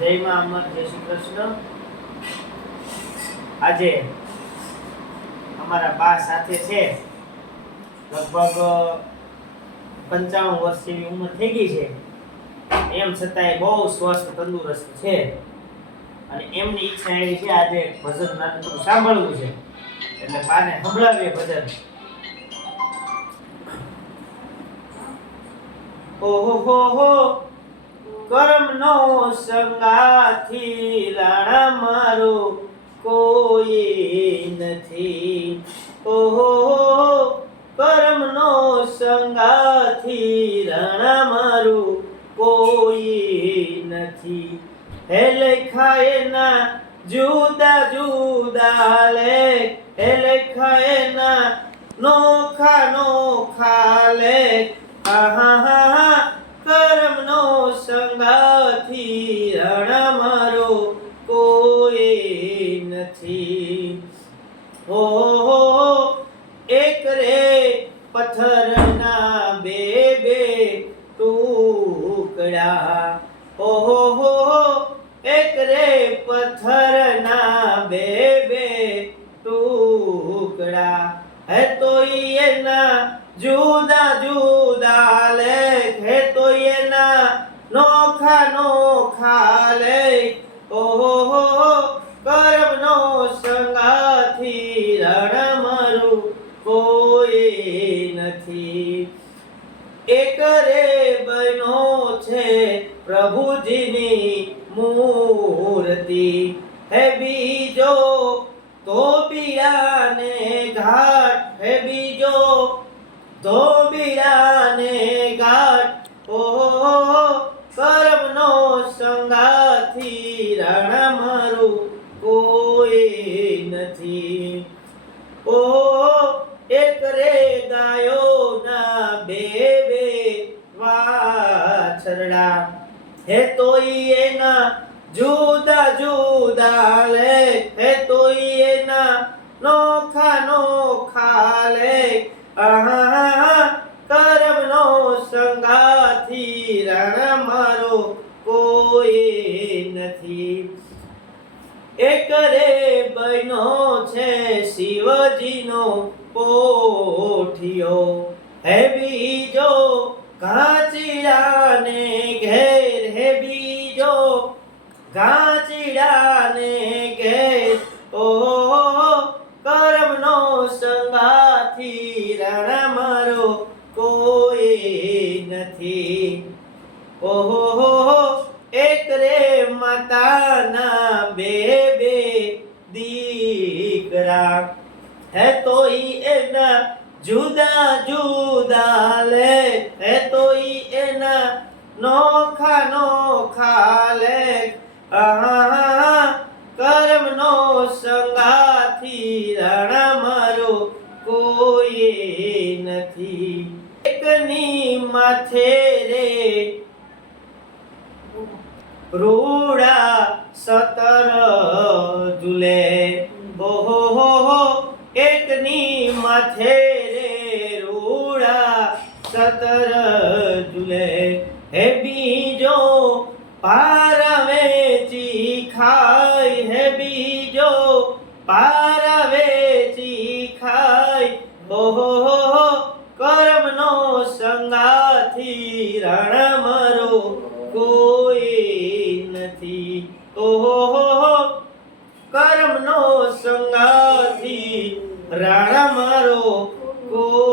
જય માં અમર, જય શ્રી કૃષ્ણ। આજે અમારા બા સાથે છે, લગભગ 55 વર્ષ જેવી ઉંમર થઈ ગઈ છે, એમ છતાંય બહુ સ્વસ્થ તંદુરસ્ત છે અને એમની ઈચ્છા એવી છે આજે ભજન નાનકડું સાંભળવું છે, એટલે બાને સંભળાવીએ ભજન। ઓહો હો હો કર્મનો સંગાથી રાણા મારો કોઈ નથી। ઓહો કર્મનો સંગાથી રાણા મારો કોઈ નથી। હે લખાય ના જુદા જુદા લેખ, હે લખાય ના નોખા નોખા લેખ। આહા કર્મનો સંગાથી રાણા મારો કોઈ નથી। હો એક રે પથ્થરના બે બે ટુકડા। ઓહો એક રે પથ્થરના બે બે ટુકડા। હે તો એના જુદા જુદા લેખ, હે તો એના નોખા નોખા લેખ। ઓહો કર્મનો સંગાથી રાણા મારું કોઈ નથી। એક રે બનો છે પ્રભુજીની મૂર્તિ, હે બીજો ધોબીડાને ઘાટ, હે બીજો ધોબીડાને ઘાટ। ઓહો કર્મનો સંગાથી રાણા મારું કોઈ નથી। ઓહો એક રે ગાયોના બે બે વાછરડા, હે તો એના જુદા જુદા લેખ, હે તો એના નોખા નોખા લેખ। આહા કર્મનો સંગાથી રાણા મારો કોઈ નથી। એક રે બનો છે શિવજીનો પોઠિયો, હે બીજો ઘાચીડાને ઘેર, હે બીજો ઘાચીડાને ઘેર। ઓહો કર્મનો સંગાથી રાણા મારો કોઈ નથી। ઓહો એક રે માતાના બે બે દીકરા, હે તો એના જુદા જુદા લેખ, હે તો એના નોખા નોખા લેખ। આહા કર્મનો સંગાથી રાણા મારો કોઈ નથી। એકની માથે રે રૂડા 17 ઝૂલે। ઓહો એકની માથે રે રૂડા 17 ઝૂલે, હે બીજો પારવેચી ખાય, હે બીજો પારવેચી ખાય। ઓહો કર્મનો સંગાથી રાણા મારો કોઈ નથી। ઓહો કર્મનો સંગાથી રાણા મારો કોઈ